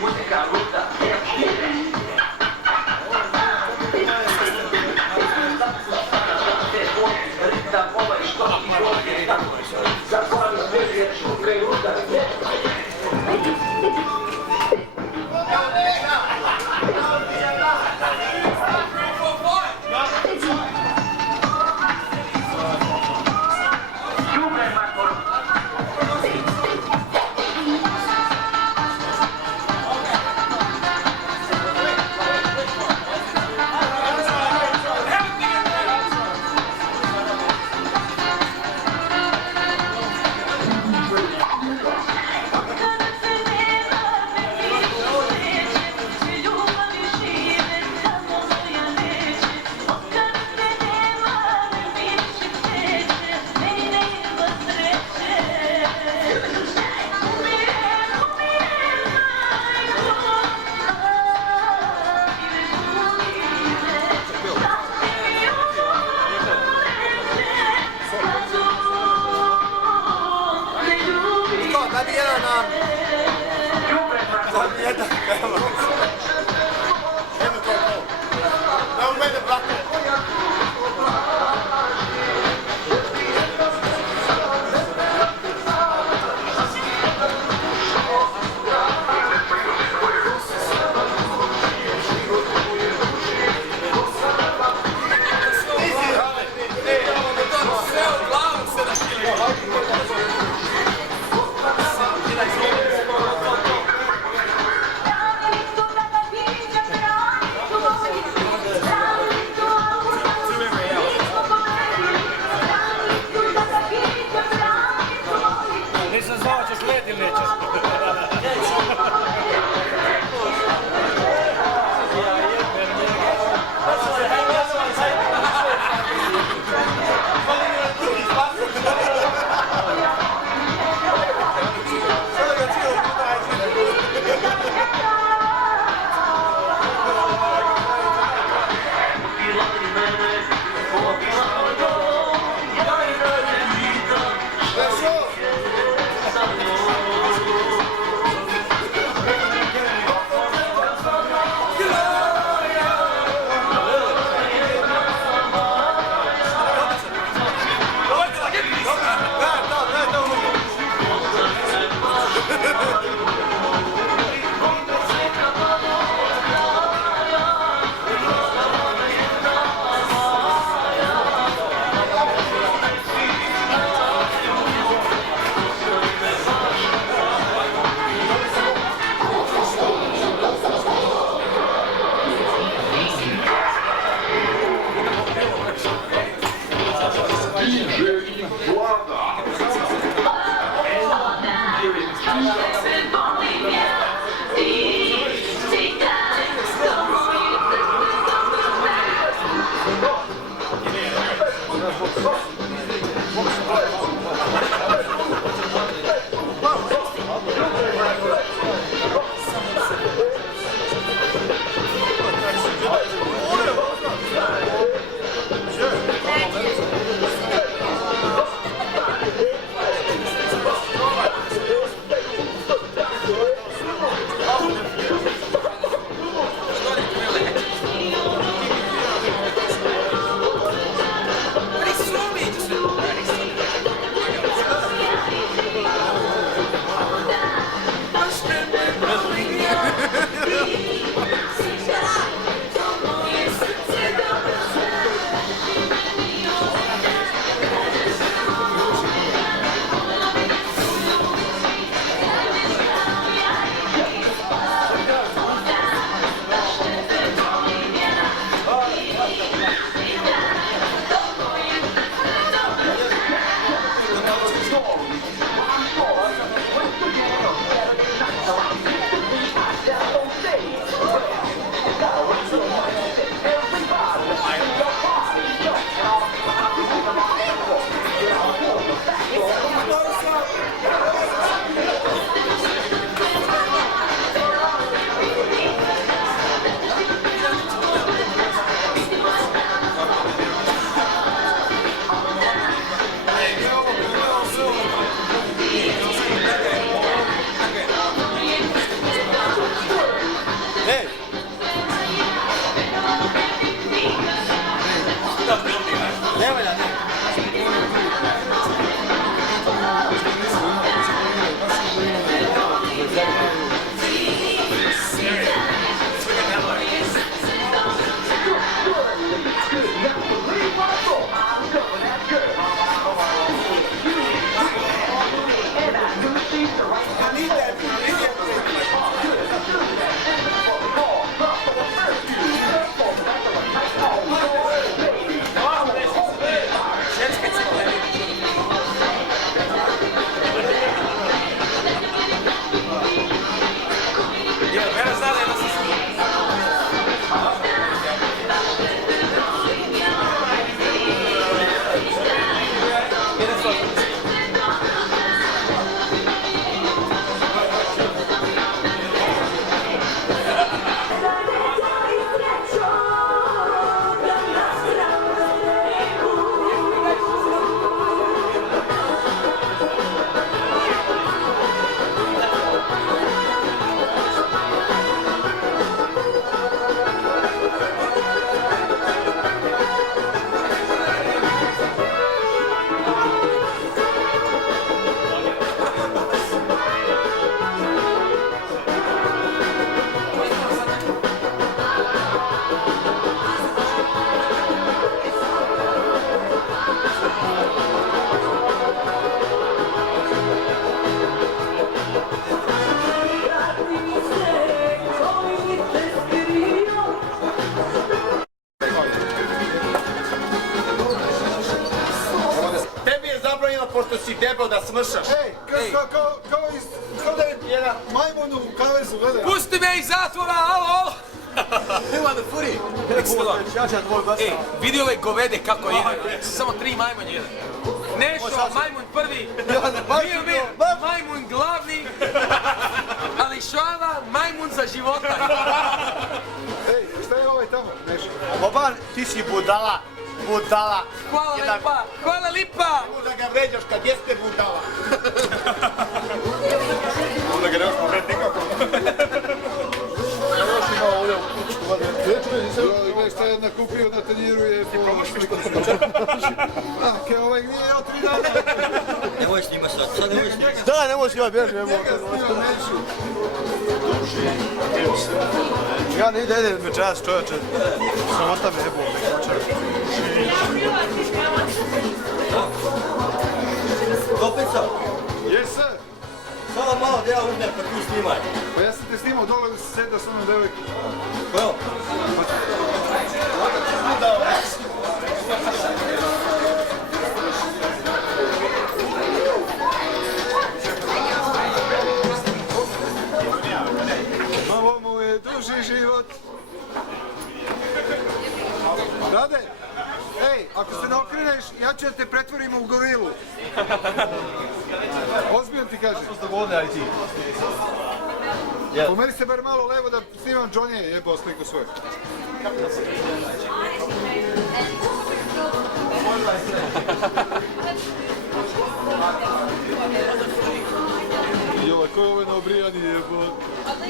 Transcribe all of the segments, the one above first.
Música rusa. Ne valja, ne. Pošto si debel da smršaš. Ej, kao da je majmun u kavezu, gledaj. Pusti me iz zatvora, alo! Nema da furi. Ej, vidi ove govede kako ide. Samo 3 majmunje jede. Nešo, majmun prvi. Miomir, majmun glavni. Ali Šava, majmun za života. Ej, šta je ovaj tamo? Nešo. Boban, ti si budala. Budala. Hvala lipa, hvala lipa. Da ga vređaš kad jeste budala. Onda ga nemaš povred nikako. Ja još imao ovdje u kućku vode. Gledaj šta je nakupio na tanjiru je po... Ti probaš miško da se Ah, ke ovaj nije jeo 3 dana. Nemoj snimaš sad nemoj snimaš. Da, nemoj snimaš, bježi, nemoj. Njega snio, neću. Ja ne ide večeras čovječe. Samota me jebo, Dopica, Yes, sir. samo malo da ja uzmem pa ti snimaj. Pa ja sam te snimao dole da se seda s onom devojkom. Evo. Malo mu je duži život. Rade, ej, ako se ne okreneš, ja ću da te pretvorimo u gorilu. Ozbiljno ti kažem. Pomeri se bar malo levo da snimam Johnny jebao sliku svoje. Joj, ko je ovo naobrijani jebao?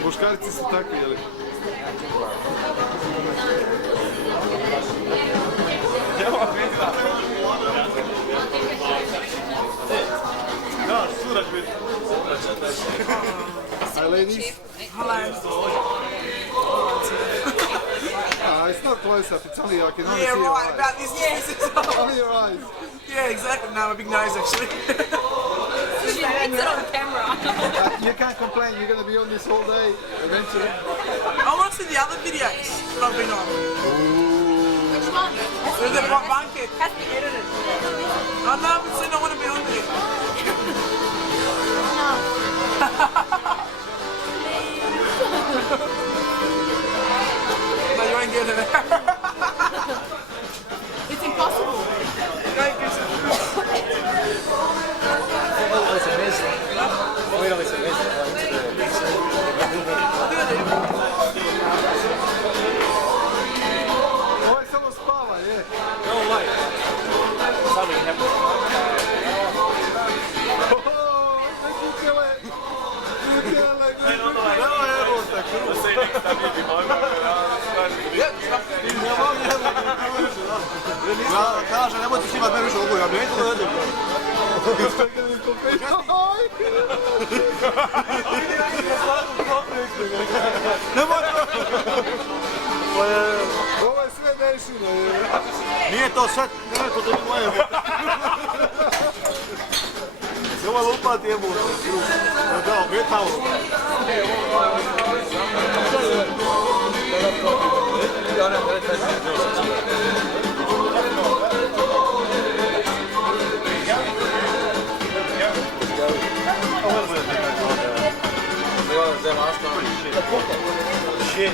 Muškarci su takvi, jeli? Da, surač biti. Hi ladies. It's not close up, it's only I can only Yeah, see your right, eyes. about this, yes. It's Only your eyes. yeah, exactly. No, my big nose, actually. She reads it on camera. You can't complain, you're going to be on this all day, eventually. I want to see the other videos that I've been on. Which one? There's a hot bunket. Has to be edited. I know, but soon I want to be on there. No, you won't get it. It's impossible. Don't get it. Ovo je samo spava, je. Ja kaže, nemojte s njima ne više obuja, neću da vedem. Ovo je sve nešino. Nije to sve, nije to nije moje. Ovo lupati je mu. Da, objetalo. Shit,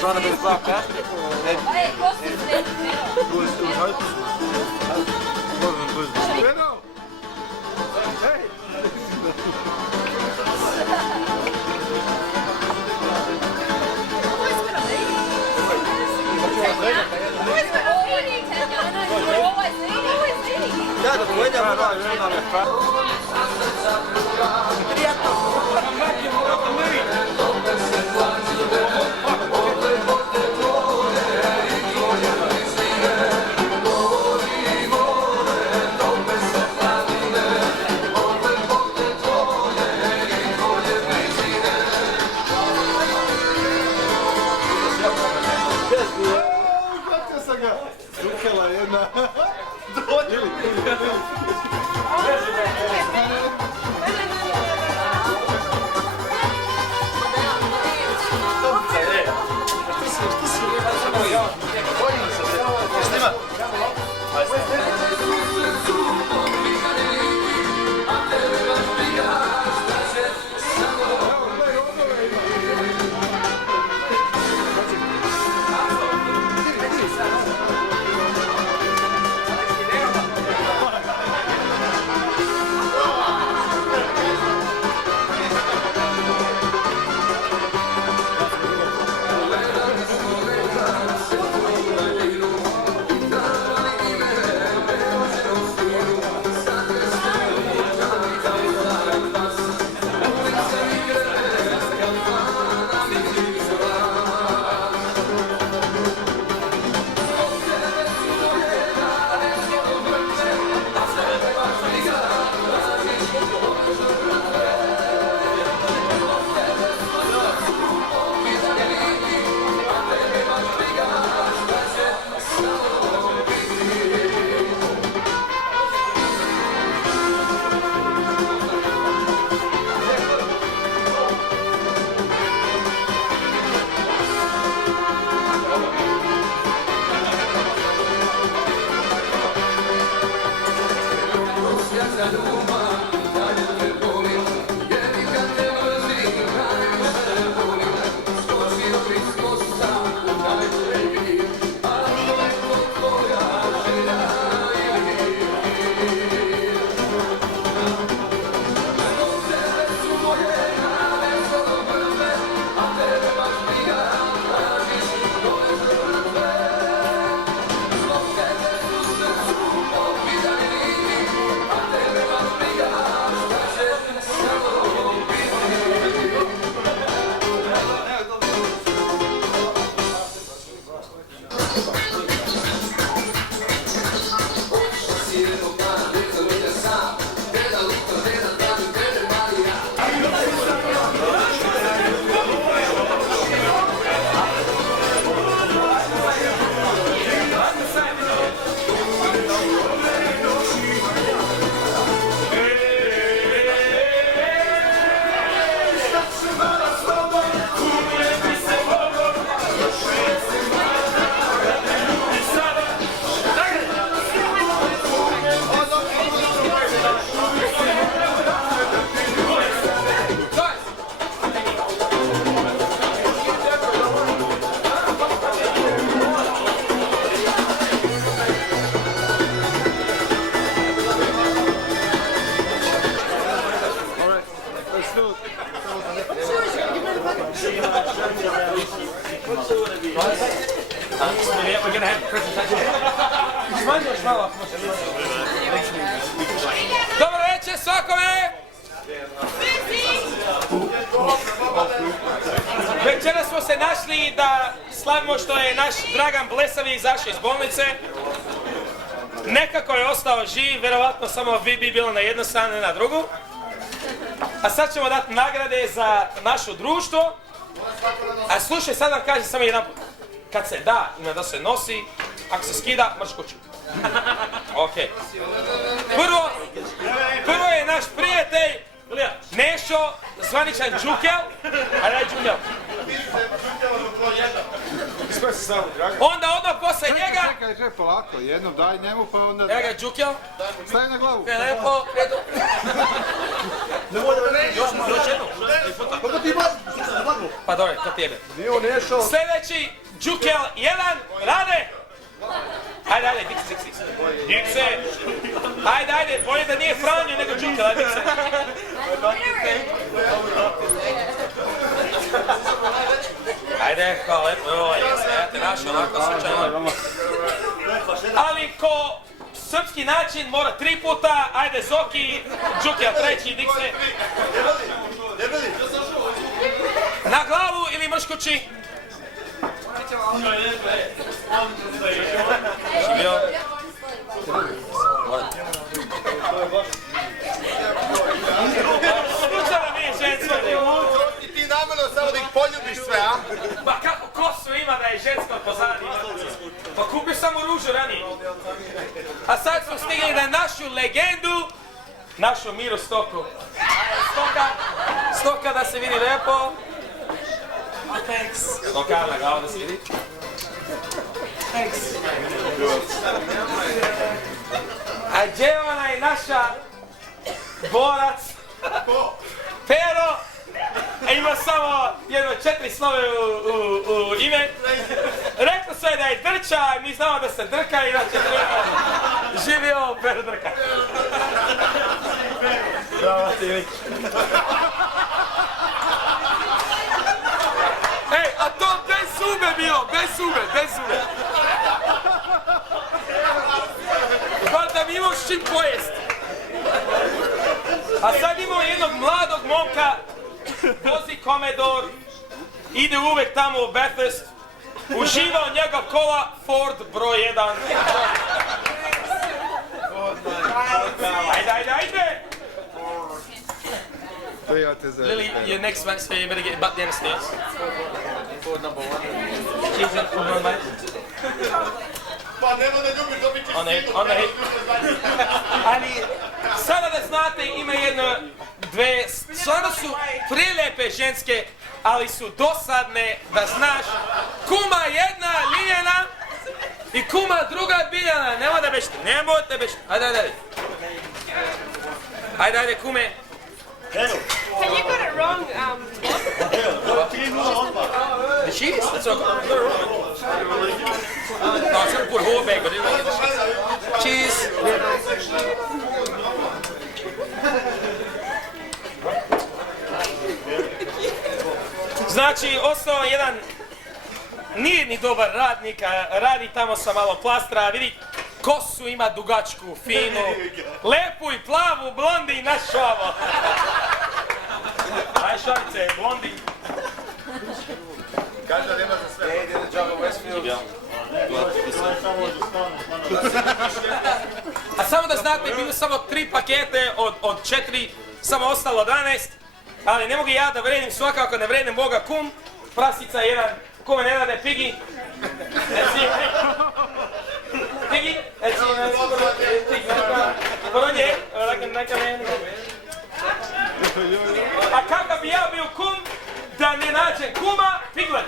trying to be black plastic. Hey, what's this thing? Eno! Hej! Da, da povedemo da Uhvatio sam ga! Zukela jedna. We're gonna have a presentation. Dobro večer svakome! Večeras smo se našli da slavimo što je naš Dragan Blesavi izašao iz bolnice. Nekako je ostao živ, vjerovatno samo vi bi bilo na jednu stranu, ne na drugu. A sad ćemo dati nagrade za naše društvo. A slušaj, sad vam kažem samo jedan put. Kad se da, ima da se nosi, ako se skida, mrš kuću. Ok. Prvo je naš prijatelj Nešo, zvaničan Đukel. A daj Đukel. Onda odmah posle njega... Čekaj, polako, jednom daj njemu pa onda... Evo ga Đukel. Stavi na glavu. Lepo, eto. Još jednom. Pa dobro, to ti jebe. Sljedeći, Đukel 1, Rade. Ajde, dik se. Ajde, bolje da nije Franjo nego Đukel, ajde, dik se. Ajde, hvala lepo, ja te našao onako slučajno. Ali ko srpski način mora 3 puta, ajde Zoki, Đukel 3, dik se. Na glavu ili mrš kući. Živio. Slučajno nije žensko. Ti namjerno samo da ih poljubiš sve, a? Pa kako kosu ima da je žensko pozadnji? Pa kupiš samo ružu ranije. A sad smo stigli na našu legendu, našu Miru Stoku. Stoka da se vidi lepo. Stoka na glavu da se vidi. A gdje ona je naša borac? Pero! Ima samo jedno 4 slove u ime. Rekao se da je Drča, mi znamo da se drka, inače drka. Živio Pero Drka. Bravo ti Ilić. Ej, a to bez zube bilo, bez zube. Bar da mi imao s čim pojesti. A sad imamo jednog mladog momka, vozi Commodore, ide uvek tamo u Bathurst, uživa od njegov kola Ford broj 1. Ajde! Lily, your next match, so you better get back downstairs. Ford number 1. She's in for one, mate. On the hit. Ali, sada da znate, ima dve, stvarno su prilijepe ženske, ali su dosadne, da znaš. Kuma jedna Liljana i kuma druga Biljana, nemojte bežite. Ajde, kume. Can you got it wrong? The cheese? That's okay. I got it wrong. No, I was going to put a whole bag, but I didn't want to get the cheese. Znači, ostao jedan, nije ni dobar radnik, radi tamo sa malo plastra, vidi, kosu ima dugačku, finu, lepu i plavu, blondi, naš ovo. Aj šarice, blondi. Kaže da ima za sve. Ide na Java Westfield. A samo da znate, bilo samo 3 pakete od 4, samo ostalo 11. Ali ne mogu ja da vredim svakako, ne vredim Boga kum. Prasica jedan, kume ne rade, Pigi. Pigi, Porodje, neka meni. A kakav bi ja bio kum da ne nađem kuma, Piglet.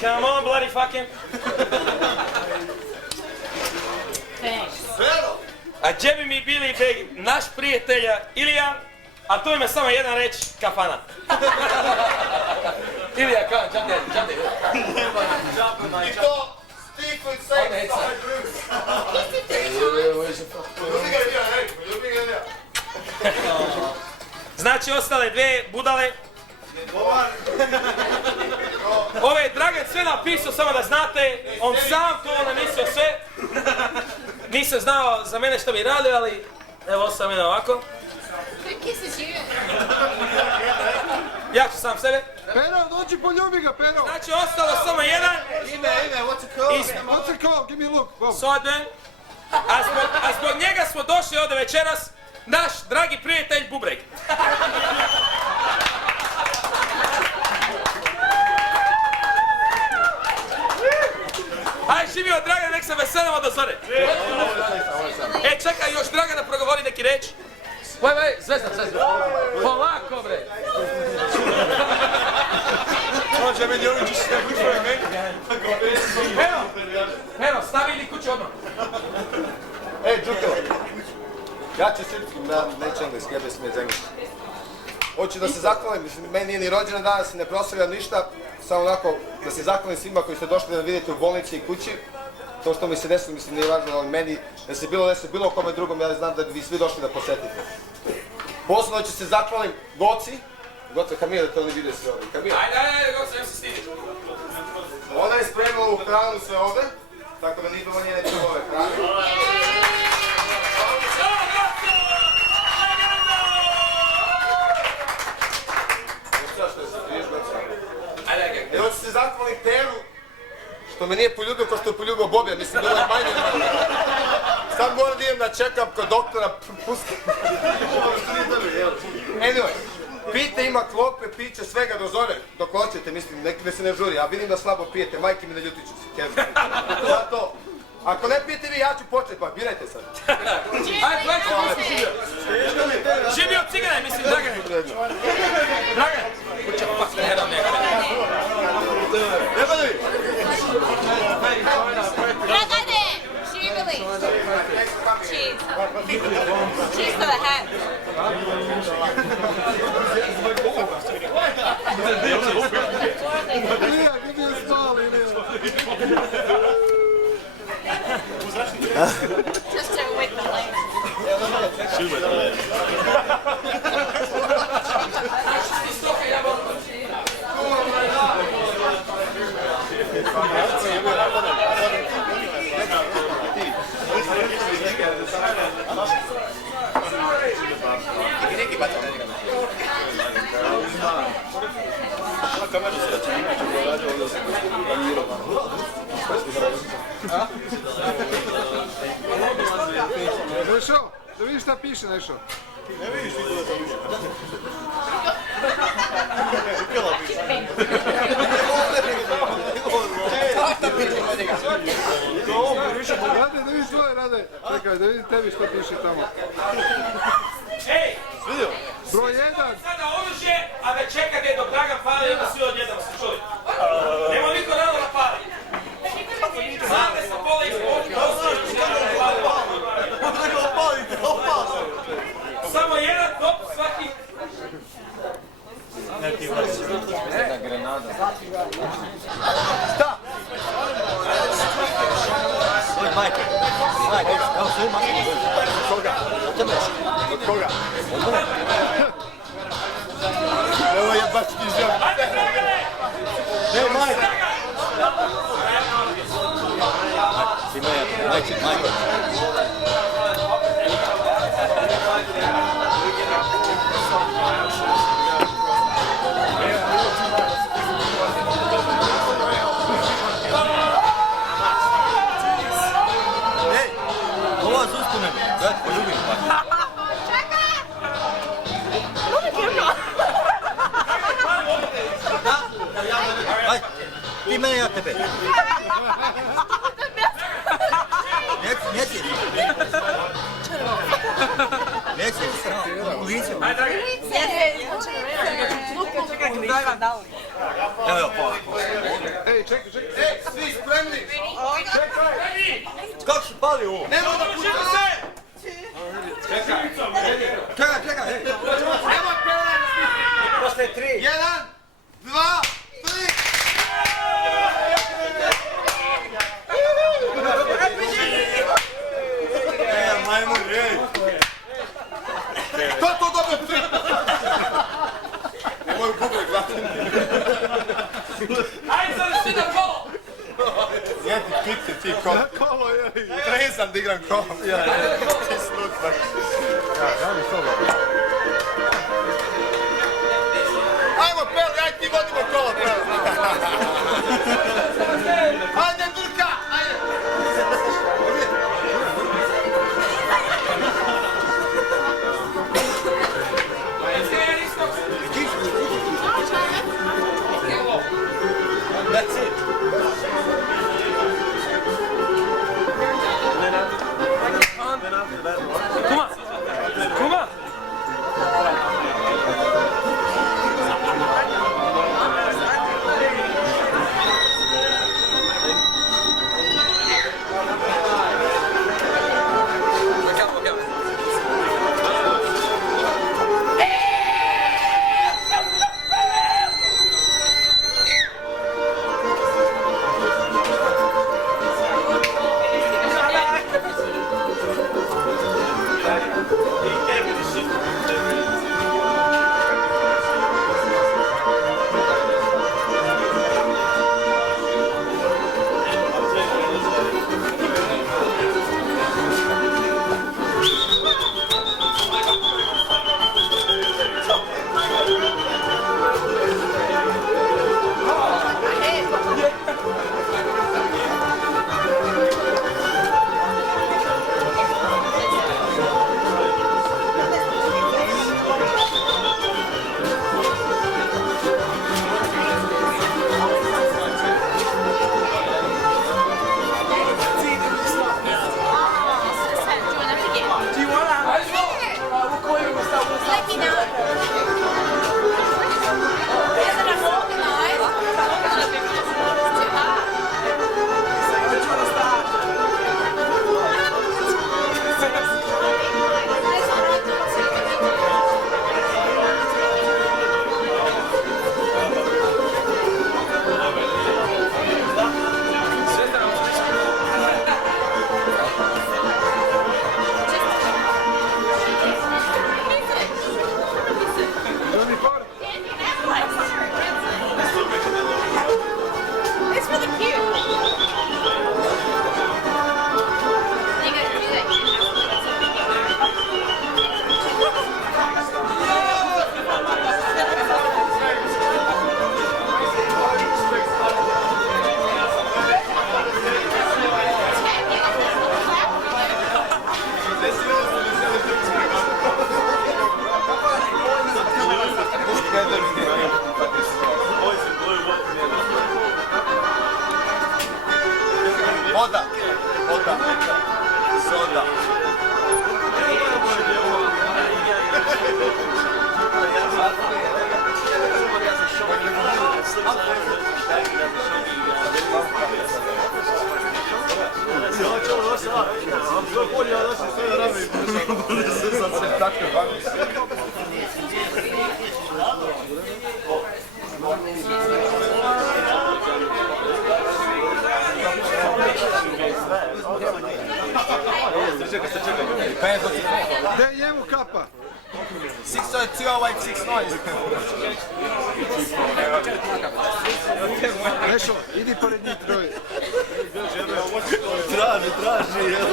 Come on, bloody fucking. A gdje bi mi bili naš prijatelja Ilija, a tu ima samo jedan reč, kafana. Ilija, come on, jump there. I to stick with sex. Znači, ostale dve budale. Ove je Dragan sve napisao, samo da znate, on sam to namislio sve. Nisam znao za mene što mi radi, ali Evo ostavim jedan ovako. Who kisses you? Ja ću sam sebe. Pero, dođi poljubi ga, Pero. Znači, ostalo samo jedan. Ime, what's it called? What's it called? Give me a look. Wow. Sodben. A zbog njega smo došli ovdje večeras, naš dragi prijatelj Bubreg. Aj, živio Dragan, nek se veselimo do zore. Čekaj, još Dragana progovori neki reč. Vaj, zvezda. Polako, bre. Pero, stavi ili kuću odmah. Ej, Đuko. Ja ću srpski, neću engleski, jebe smije za engleski. Hoću da se zahvalim, mislim, meni nije ni rođena danas, ne proslavljam ništa, samo onako da se zahvalim svima koji ste došli da vidite u bolnici i kući. To što mi se desilo, mislim, nije važno, ali meni, da se bilo desilo bilo kome drugom, ja znam da bi vi svi došli da posjetite. Posebno ću se zahvalim Goci. Goca, Kamila, to ne vidio sve ovdje. Kamila. Ajde, Goca, nema se stidi. Ona je spremila u hranu sve ovdje, tako da nije bilo njene čuvove hrane. I hoću se zahvalim Peru, što me nije poljubio kao što je poljubio Bobija, mislim, bilo je manje. Sad moram da idem na check-up kod doktora, pusti. Anyway, pijte, ima klope, piće, svega do zore, dok hoćete, mislim, da se ne žuri, a vidim da slabo pijete, majke mi ne ljutit ću se, kevno. Zato, ako ne pijete vi, ja ću početi, pa birajte sad. Ajde, gledajte, živio. Živio cigane, mislim, Dragan. Dragan. Kuća, pa se ne dam nekada. Dragane! Živjeli! Cheers. Cheers for the hat. Ilija, gdje je spali, Ilija? Just to wet the legs. Nešo, da vidiš šta piše, Nešo. Ne vidiš ti da piše. Rade, da vidiš tvoje, Rade. Čekaj, da vidim tebi što piše tamo. Ej! Broj 1. Sada oružje, a da čekate dok Dragan pali, onda svi odjednom se čuli. Nemo niko rado da pali. Znam da sam pola ispod, samo jedan top svaki. Stop! Majke, evo sve majke. Od koga? Od tebe? Od koga? Od mene? Evo je baš ti žel. Ajde, Dragane! Evo majke. Majke. Ti mene, ja tebe. Neće. U lice. Ajde, Dragane! Evo, pola. Ej, čekaj. Ej, svi spremni? Kako si pali ovo? Nemo da pušamo se! Čekaj, hej. Nemo pele! Posle 3. 1, 2, 3! Majmun, ej. To dobro tri! Nemoj bubrek, vrati. Ajde, sada svi na kolo! Jeti piti ti kolo. Kolo je. Trezam da igram kolo. Ti snut. Ajmo Pel, aj ti vodimo kolo Pel. Ajde Drka, ajde. That's it. Kuma! Voda. Soda. Gdje je njemu kapa? 6 Nešo, idi pored njih troje. Traži, jel?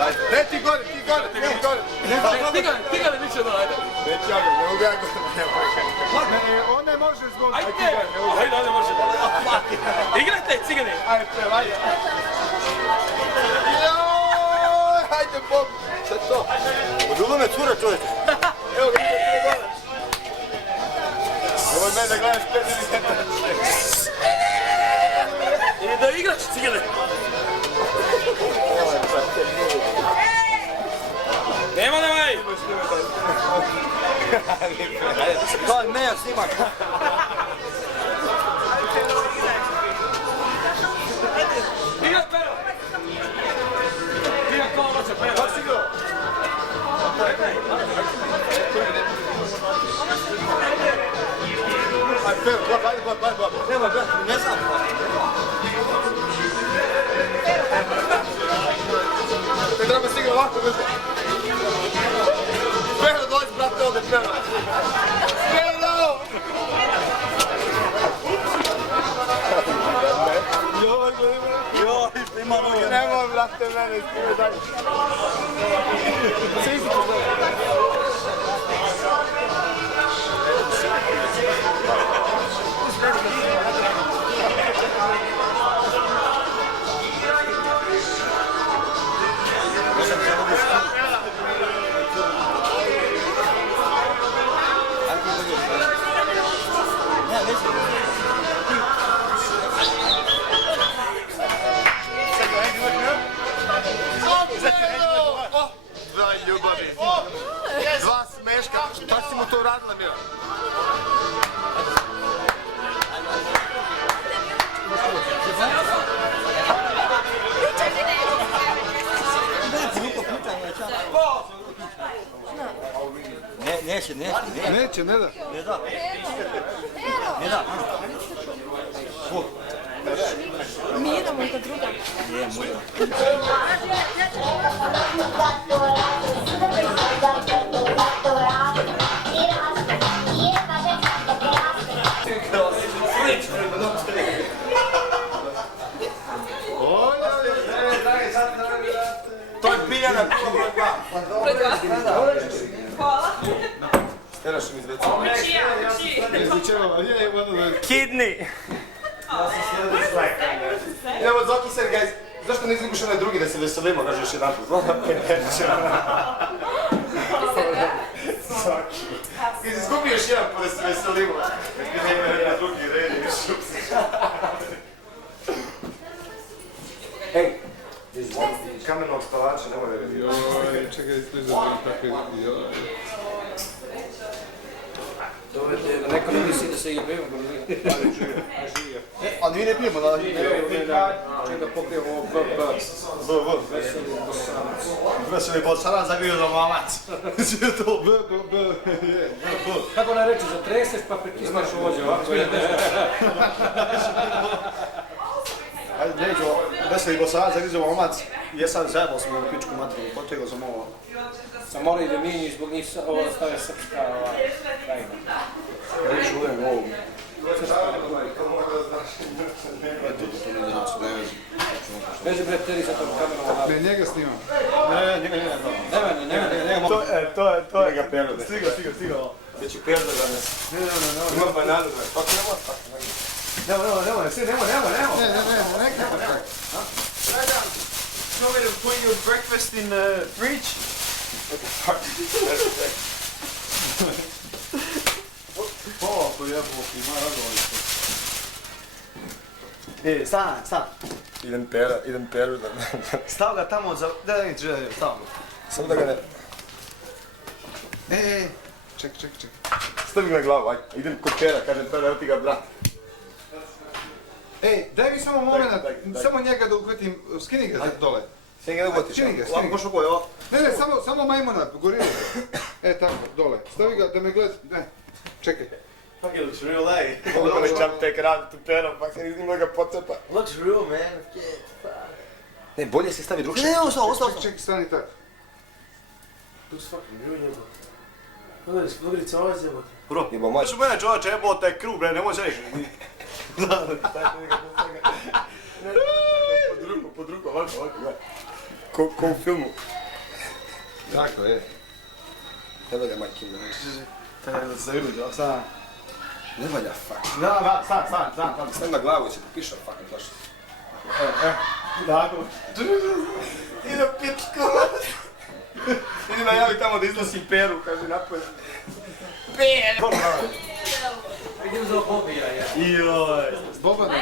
ajde. Ne, ti gore. Ti ga ne više dole, ajde. Neću ja ga, ne mogu ja gore. On ne može zbog... Ajde, može. Igrajte, cigane. Ajde, ajde. Joj, ajde, Bog. Šta je to? Odrugo me cura, čovječe. Evo ga, ide gore. Ovo je mene da gledaš 5 centimetara. Ili da igraš, cigane. Nema nemaj! To je meja snimak. Igra Pero! Igra kao noća, Pero! Kako si igrao? Ajde, Pero, ajde. Nema, ne znam. Ne treba si igra ovako, brzo. Pero, dođi, brate, ovdje, Pero. Pero! Joj, ima noge. Nemoj, brate, mene, ispije dalje. Sisi ću dalje. Dva ljubavi. Dva smeška. Šta si mu to uradila, Mira? Neće, ne da. Mi idemo kod druga. To je Biljana. Hvala. Steraš mi izrecao. Kidney! Evo, Zoki se, guys. Zašto ne izgubiš onaj drugi da se veselimo, kaže još jedan put. Kad si izgubio još jedan put da se veselimo. Na drugi red i više. Ej, iz kamenog stalača, nemoj veriti. Joj, čekaj, izgleda tako. Dovede da neko ne misli da se igra pijemo, Ali mi ne pijemo, da? Čekaj da pokrijemo ovo B. Veseli Bosanac zagrio za mamac. Kako ona reče, zatreseš pa pritisneš uvođe ovako. Ajde, Neđo, Veseli Bosanac zagrio za mamac. Jesam zajebao sam u pičku materiju, potegao sam ovo. Sam morao i da mijenju zbog njih ovo stave srpska krajina. Ja čujem ovo. Veže bre, teri za tom kamerom ovako. Ne, njega snimam. Nema. To je. Njega perlo, da. Stigao. Gdje ću perlo danas. Ima bananu, da. Pa nema. Nemoj, svi, nemoj. Neka tako. You want me to put your breakfast in the fridge? Ako jebo, ima razgovorište. Stan. Idem peru da. Stav ga tamo za... Da, stav ga. Samo da ga ne... Čekaj. Stavi ga na glavu, aj. Idem kod pera, kažem pera, evo ti ga brat. Ej, daj mi samo moment, samo njega da uhvatim, skini ga dole. Sve ga da ugotiš. Skini ga. Možeš ovo, evo. Ne, samo majmuna, gorilu. Tako, dole. Stavi ga da me gleda, ne. Čekaj. Fuck, it looks real, eh? Ovo ne čam tek radi tu perom, pa se nisam da ga pocepa. Looks real, man. Ne, bolje se stavi drugše. Ne, ostao. Čekaj, stani tako. Looks fucking real, jebo. Pogledaj ca ovaj zebo. Bro, Jebo mać. što mene čovječe, jebo te kru, bre, nemoj se reći. Pod ruku, ovako, gledaj. Ko u filmu. Tako je. Ne valja majke mi reći. Treba da se zaviruđe, ali sad... Ne valja fuck. Da, sad. Stavim na glavu će popišao fucking zašto. Tako. Idi na pičku. Idi najavi tamo da iznosim peru, kaže napolje. Idem za Bobija, ja. Joj. Bobana.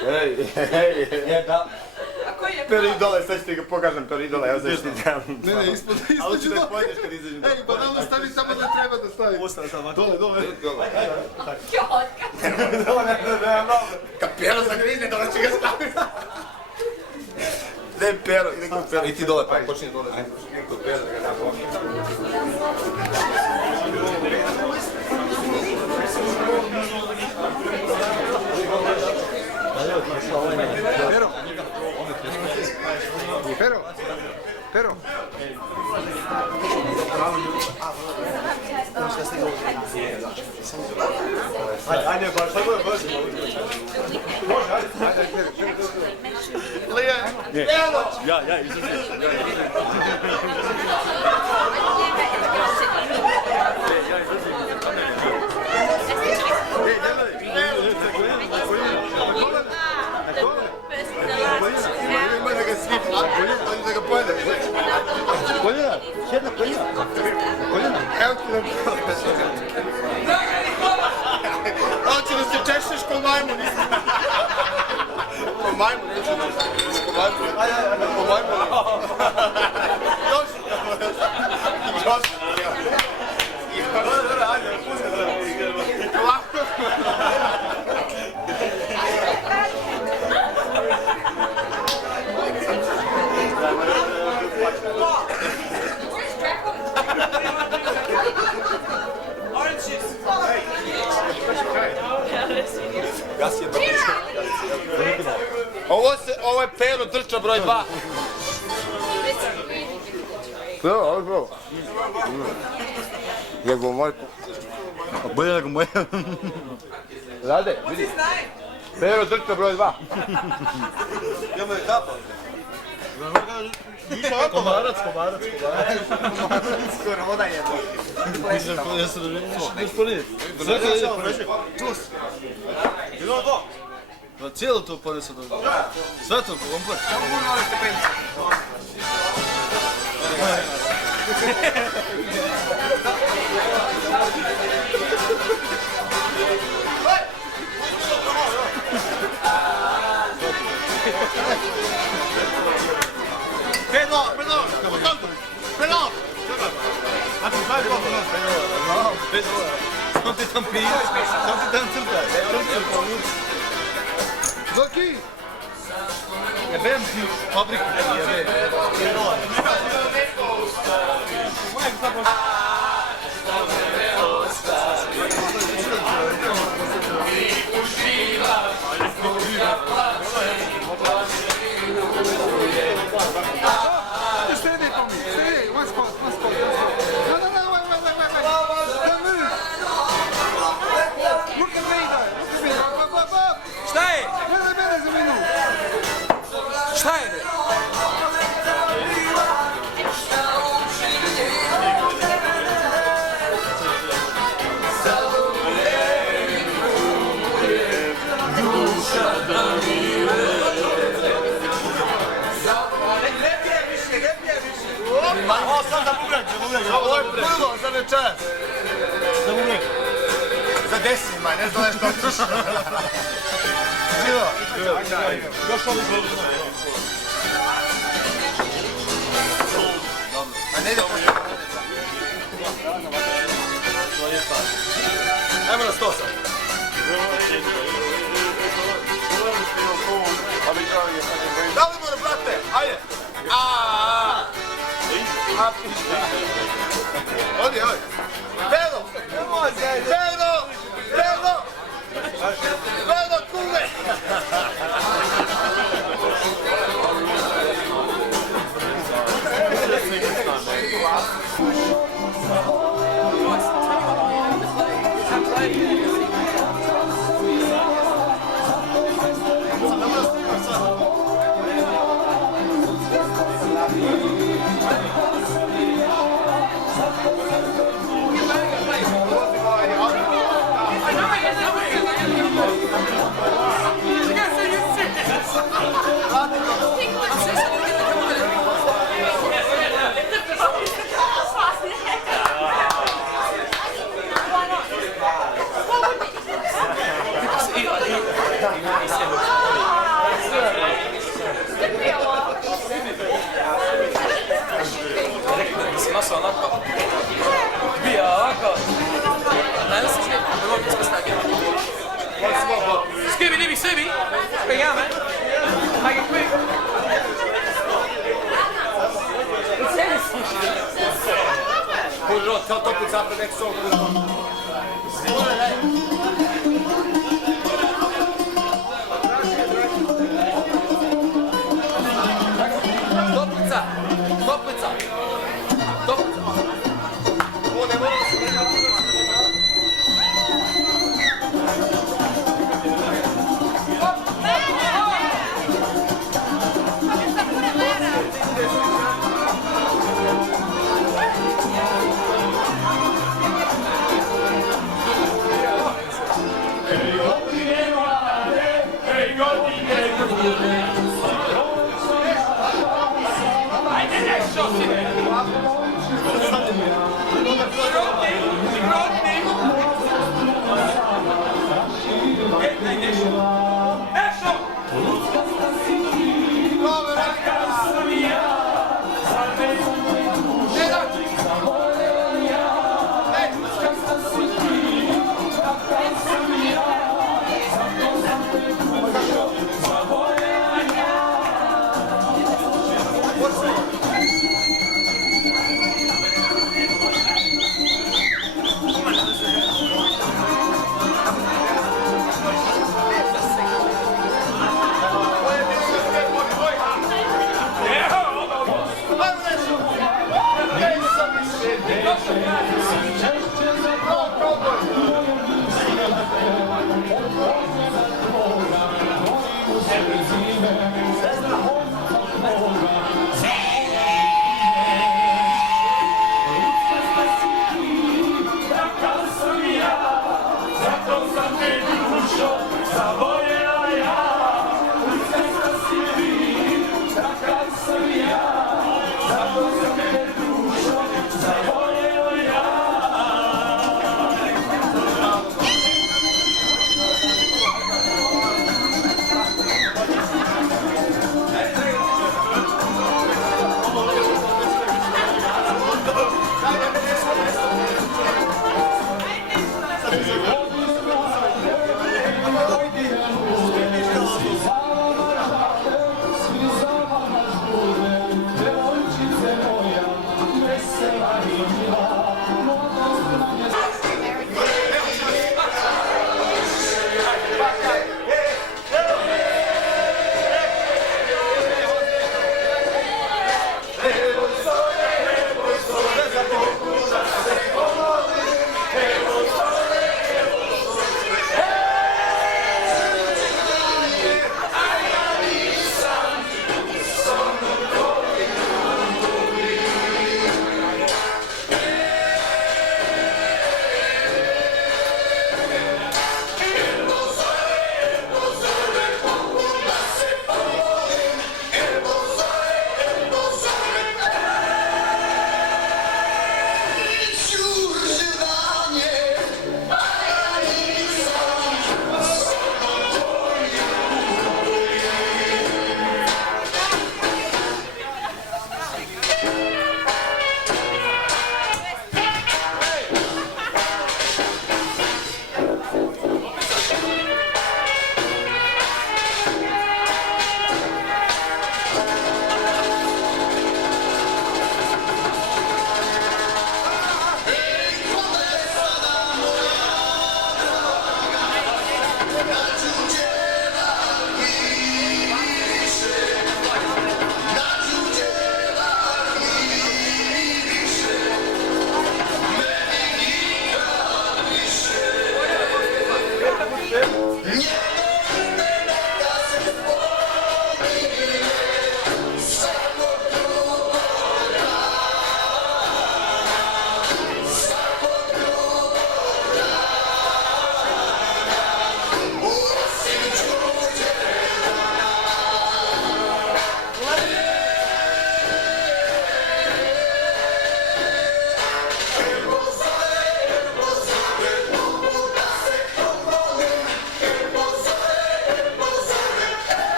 Hej. A koji je Peru idole, sad ću ti ga pokažem peru idole, evo zašto ti dam. Ne, ispod Ali ću da pojedeš kad izađem. Ej, banalno stavi tamo da treba da stavi. Ustane sad, Dole. Kad pero zagrizne, dole ću ga staviti. Idem pero, idem kod pero. I ti dole, pa počinje dole. Idem kod pero da ga dam. Pero. Ajde, baš tako je brzo. Može, ajde. Ja, izuzim. Ima da ga svipa, on da ga pojede. Koljena, jedna koljena. Evo ti da hoće da se češeš ko majmun. Ko majmun, neću da se ko majmun. Ko majmun. Još. Ajde, pusti da. Ovako. Ovo je Pero Drča broj 2. Prvo. Jego majku. Bolje nego moja. Rade, vidi. Pero Drča broj 2. Idemo je kapa. Komarac. Skoro voda je. Ja se da vidim nešto ponijeti. Sve to ide. Čus. Idemo to. Na cijelo to ponese do... Sve to komplet. Samo budu ove stepenice. Pedro! Samo ti tam pije, samo ti tam crta. Zoki! Jebem ti fabriku, jebem. Šta je? Ovo sam za bubrek. Ovo je prvo za večeras. Za bubrek. Za desima, ne znam nešto otiš. Živo. Još ovo izvolite. A ne ide ovo. Ajmo na 100 sad. Da li mora, brate? Ajde. Odi. Pedro! Pedro, kume! su onako. Bija ovako. Nadam se svijet, da mogu ispostaviti. Skibi, dibi, sebi. Spegam, Make it quick. Put it on, tell Topics after the next song. Toplica. Toplica. Toplica. Ovo ne moram se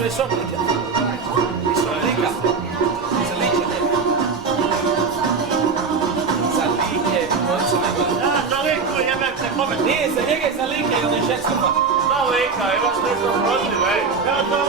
Što je Sobrlika? I Sobrlika? Za Liče, ne? Za Like, on se ne gleda. Da, za Liku jebem se, kome? Nije, za njega je za Like i on je ženska pa. Da Lika, evo što je to protiv, ej. Evo to